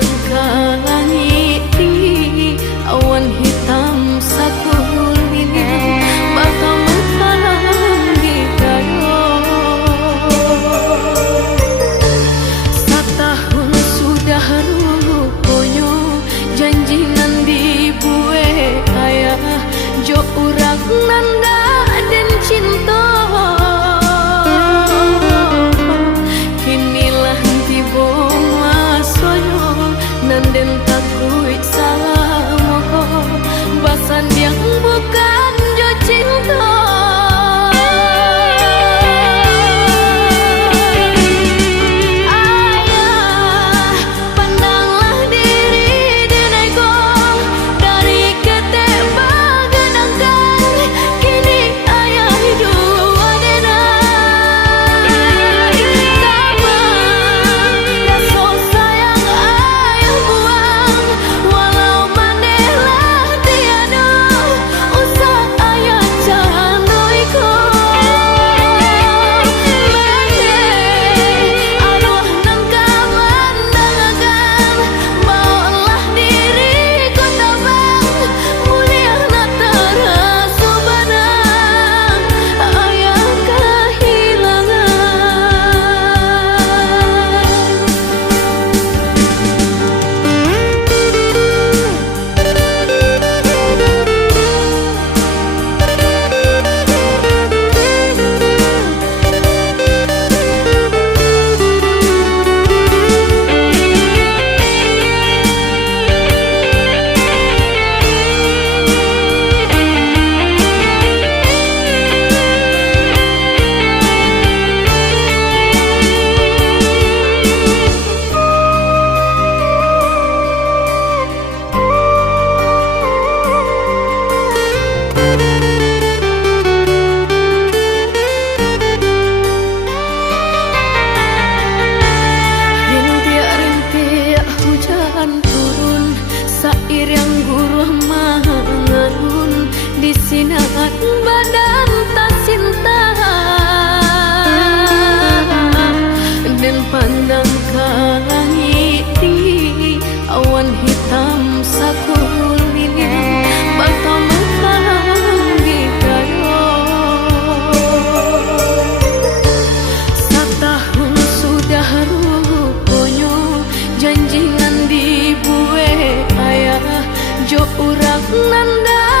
pandang ke langit tinggi, awan hitam sakulini bakal menghalang di gayo. Setahun sudah rupanya janjinan dibuat ayah, jo urang nanda dan cinta. Kinilah tiba masanya nanden takui salah moho, basan yang bukan jo cinta. Yang guruh mangarun di sinat badan tak cinta, dan pandang ke langit tinggi, awan hitam sakulini bakal menghalang di gayo. Setahun sudah rupanya janjinan dibuat ayah, jo urang nanda